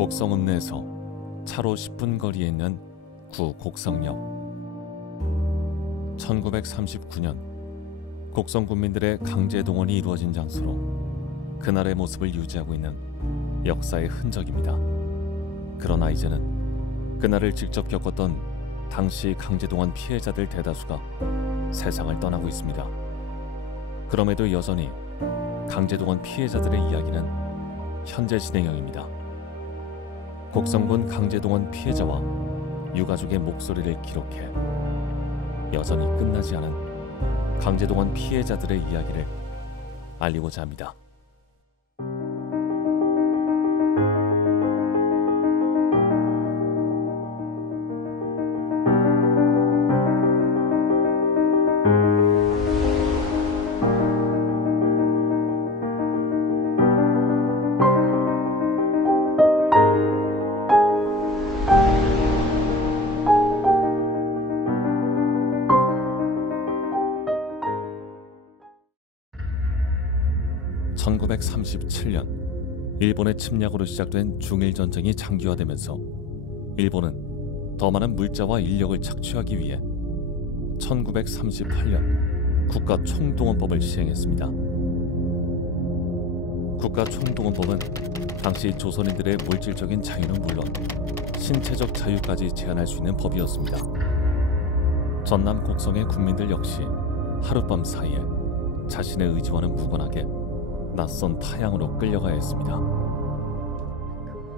곡성 읍내에서 차로 10분 거리에 있는 구 곡성역. 1939년 곡성 군민들의 강제 동원이 이루어진 장소로 그날의 모습을 유지하고 있는 역사의 흔적입니다. 그러나 이제는 그날을 직접 겪었던 당시 강제 동원 피해자들 대다수가 세상을 떠나고 있습니다. 그럼에도 여전히 강제 동원 피해자들의 이야기는 현재 진행형입니다. 곡성군 강제 동원 피해자와 유가족의 목소리를 기록해 여전히 끝나지 않은 강제 동원 피해자들의 이야기를 알리고자 합니다. (1937년) 일본의 침략으로 시작된 중일 전쟁이 장기화되면서 일본은 더 많은 물자와 인력을 착취하기 위해 1938년 국가총동원법을 시행했습니다. 국가총동원법은 당시 조선인들의 물질적인 자유는 물론 신체적 자유까지 제한할 수 있는 법이었습니다. 전남 곡성의 국민들 역시 하룻밤 사이에 자신의 의지와는 무관하게 낯선 타향으로 끌려가야 했습니다.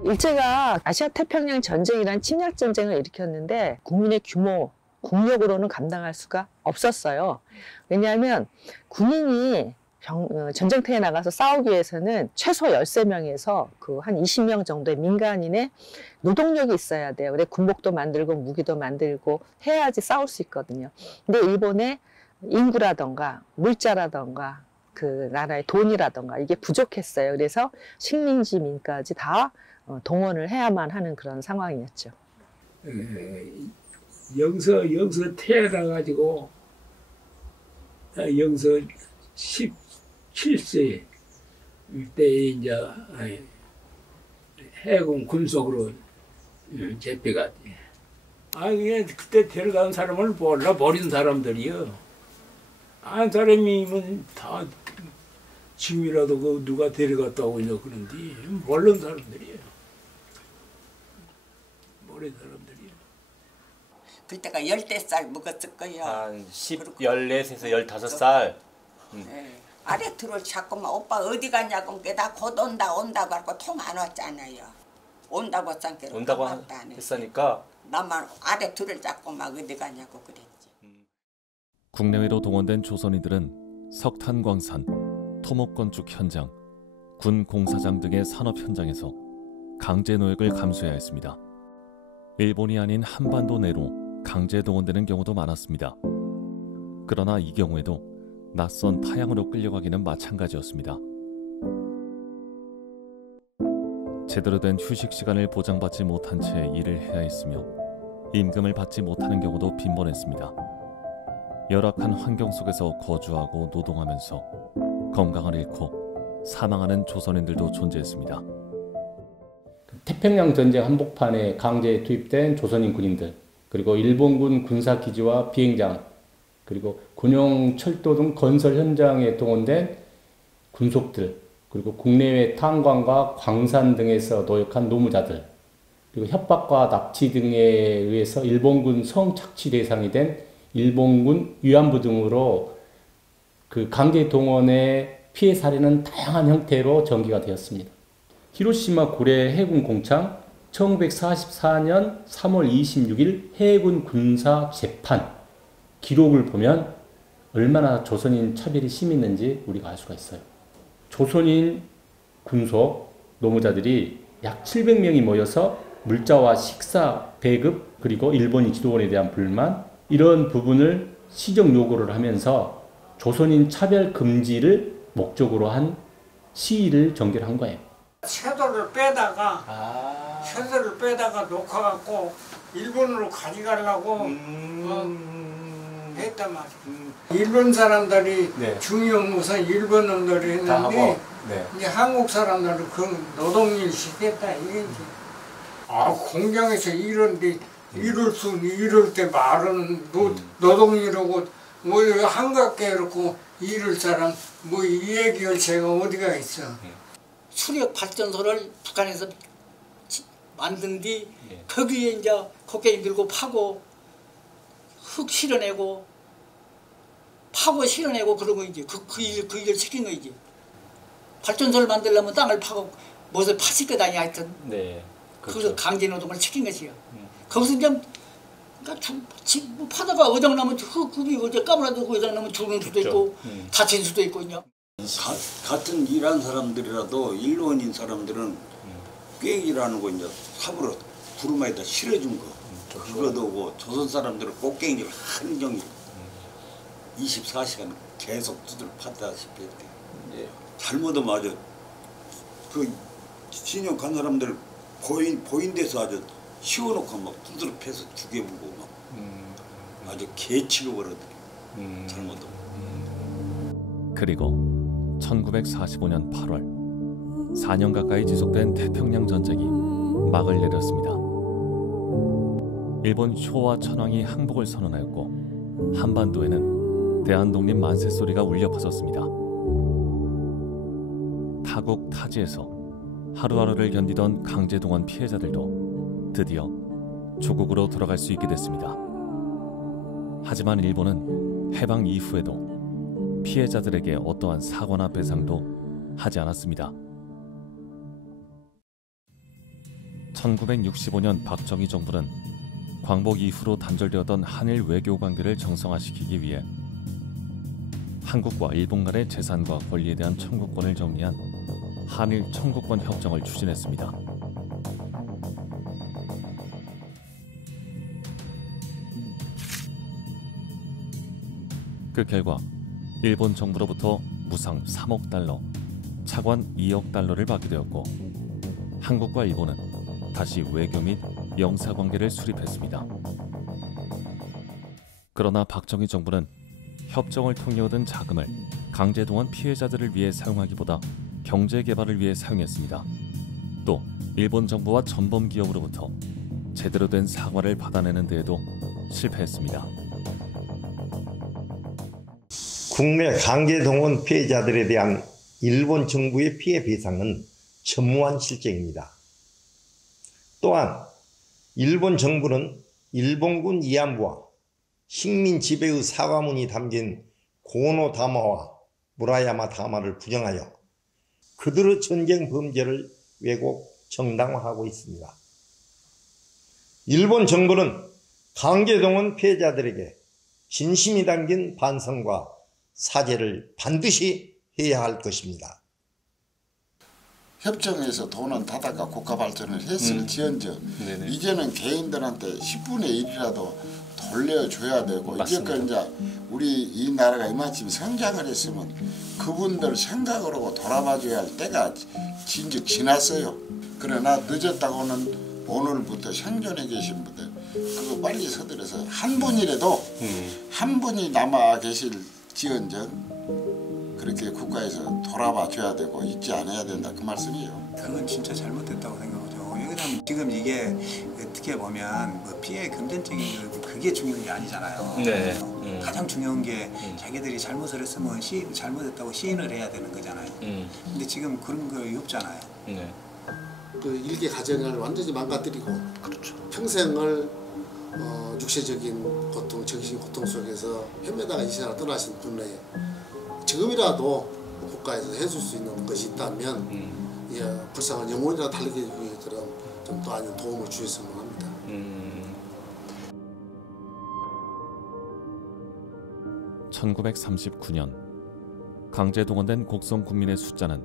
일제가 아시아 태평양 전쟁이란 침략 전쟁을 일으켰는데 국민의 규모, 국력으로는 감당할 수가 없었어요. 왜냐하면 군인이 전쟁터에 나가서 싸우기 위해서는 최소 13명에서 한 20명 정도의 민간인의 노동력이 있어야 돼요. 그래 군복도 만들고 무기도 만들고 해야지 싸울 수 있거든요. 근데 일본의 인구라던가 물자라던가 그 나라의 돈이라던가 이게 부족했어요. 그래서 식민지 민까지 다 동원을 해야만 하는 그런 상황이었죠. 영서 태어나가지고 영서 17세 때 이제 해군 군속으로 제패가 돼. 그냥 그때 데려간 사람을 몰라 버린 사람들이요. 한 사람이면 다 지금이라도 그 누가 데려갔다고 이제 그런데 모르는 사람들이에요. 모르는 사람들이에요. 그때가 15살 먹었을 거예요. 한 14에서 15살. 네. 아래 들을 자꾸만 오빠 어디 가냐고 나 곧 온다고 하고 통 안 왔잖아요. 온다고 쌍께로 온다고 했으니까 나만 아래 들을 잡고 막 어디 가냐고 그랬지. 국내외로 동원된 조선인들은 석탄광산, 토목건축 현장, 군 공사장 등의 산업 현장에서 강제 노역을 감수해야 했습니다. 일본이 아닌 한반도 내로 강제 동원되는 경우도 많았습니다. 그러나 이 경우에도 낯선 타향으로 끌려가기는 마찬가지였습니다. 제대로 된 휴식 시간을 보장받지 못한 채 일을 해야 했으며 임금을 받지 못하는 경우도 빈번했습니다. 열악한 환경 속에서 거주하고 노동하면서 건강을 잃고 사망하는 조선인들도 존재했습니다. 태평양 전쟁 한복판에 강제 투입된 조선인 군인들, 그리고 일본군 군사기지와 비행장, 그리고 군용 철도 등 건설 현장에 동원된 군속들, 그리고 국내외 탄광과 광산 등에서 노역한 노무자들, 그리고 협박과 납치 등에 의해서 일본군 성착취 대상이 된 일본군 위안부 등으로 그 강제 동원의 피해 사례는 다양한 형태로 전개가 되었습니다. 히로시마 고래 해군 공창 1944년 3월 26일 해군 군사 재판 기록을 보면 얼마나 조선인 차별이 심했는지 우리가 알 수가 있어요. 조선인 군속 노무자들이 약 700명이 모여서 물자와 식사 배급 그리고 일본인 지도원에 대한 불만 이런 부분을 시정 요구를 하면서 조선인 차별 금지를 목적으로 한 시위를 전개한 거예요. 세도를 빼다가 놓고갖고 일본으로 가져가려고 했단 말이야. 일본 사람들이 네. 중요한 것은 일본 놈들이 했는데 네. 이제 한국 사람들은 그 노동일 시켰다 이게 공장에서 일하는데 이럴 때 말은 노동이라고 뭐 한갑게 이렇고 이럴 사람 뭐 얘기할 새가 어디가 있어. 수력 발전소를 북한에서 만든 뒤 거기에 이제 코끼리 들고 파고 흙 실어내고 파고 실어내고 그런 거 이제 그 일을 시킨 거이지. 발전소를 만들려면 땅을 파고 무엇을 파실 것 아니야 하여튼. 네. 거기서 강제 노동을 시킨 것이요. 거기서 이제 뭐 파다가 어장나면 흙이 어디 까무라도 어장나면 죽는 수도 있고 다친 수도 있거든요. 같은 일한 사람들이라도 일본인 사람들은 꾀기라는 거 이제 삽으로 구름에다 실어준 거. 그거도 고 조선 사람들은 꽃갱이를 하루 종일 24시간 계속 두들 파다시피 했대. 예. 잘못하면 아주 그 신용 간 사람들 보인 데서 아주 씌워놓고 막 두들 패서 죽여보고 막 아주 개 취급을 하더래. 잘못하면. 그리고 1945년 8월 4년 가까이 지속된 태평양 전쟁이 막을 내렸습니다. 일본 쇼와 천황이 항복을 선언하였고 한반도에는 대한독립 만세 소리가 울려 퍼졌습니다. 타국 타지에서 하루하루를 견디던 강제동원 피해자들도 드디어 조국으로 돌아갈 수 있게 됐습니다. 하지만 일본은 해방 이후에도 피해자들에게 어떠한 사과나 배상도 하지 않았습니다. 1965년 박정희 정부는 광복 이후로 단절되었던 한일 외교 관계를 정상화시키기 위해 한국과 일본 간의 재산과 권리에 대한 청구권을 정리한 한일 청구권 협정을 추진했습니다. 그 결과 일본 정부로부터 무상 3억 달러, 차관 2억 달러를 받게 되었고 한국과 일본은 다시 외교 및 영사관계를 수립했습니다. 그러나 박정희 정부는 협정을 통해 얻은 자금을 강제동원 피해자들을 위해 사용하기보다 경제개발을 위해 사용했습니다. 또 일본 정부와 전범 기업으로부터 제대로 된 사과를 받아내는 데에도 실패했습니다. 국내 강제동원 피해자들에 대한 일본 정부의 피해 배상은 전무한 실정입니다. 또한 일본 정부는 일본군 위안부와 식민 지배의 사과문이 담긴 고노 다마와 무라야마 다마를 부정하여 그들의 전쟁 범죄를 왜곡 정당화하고 있습니다. 일본 정부는 강제동원 피해자들에게 진심이 담긴 반성과 사죄를 반드시 해야 할 것입니다. 협정에서 돈은 다다가 국가 발전을 했을지언정 이제는 개인들한테 10분의 1이라도 돌려줘야 되고 이제껏 이제 우리 이 나라가 이만큼 성장을 했으면 그분들 생각으로 돌아봐줘야 할 때가 진즉 지났어요. 그러나 늦었다고는 오늘부터 생존해 계신 분들 그거 빨리 서둘러서 한 분이라도 한 분이 남아 계실지언정 그렇게 국가에서 돌아봐 줘야 되고 잊지 않아야 된다 그 말씀이에요. 그건 진짜 잘못됐다고 생각하죠. 왜냐면 지금 이게 어떻게 보면 뭐 피해 금전적인 그게 중요한 게 아니잖아요. 네. 가장 중요한 게 자기들이 잘못을 했으면 잘못했다고 시인을 해야 되는 거잖아요. 근데 지금 그런 거 없잖아요. 네. 그 일개 가정을 완전히 망가뜨리고 그렇죠. 평생을 육체적인 고통, 정신 고통 속에서 헤매다가 이 세상을 떠나신 분의 지금이라도 국가에서 해줄 수 있는 것이 있다면 불쌍한 영혼이라도 달리게 위해서는 좀 더 많은 도움을 주셨으면 합니다. 1939년 강제동원된 곡성 국민의 숫자는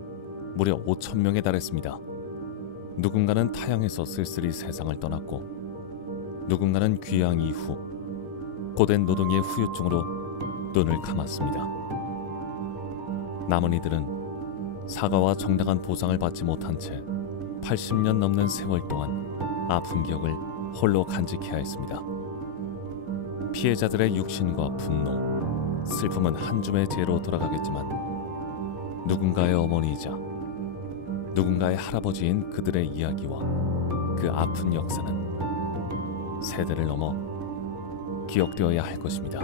무려 5,000명에 달했습니다. 누군가는 타향에서 쓸쓸히 세상을 떠났고 누군가는 귀향 이후 고된 노동의 후유증으로 눈을 감았습니다. 남은 이들은 사과와 정당한 보상을 받지 못한 채 80년 넘는 세월 동안 아픈 기억을 홀로 간직해야 했습니다. 피해자들의 육신과 분노, 슬픔은 한 줌의 재로 돌아가겠지만 누군가의 어머니이자 누군가의 할아버지인 그들의 이야기와 그 아픈 역사는 세대를 넘어 기억되어야 할 것입니다.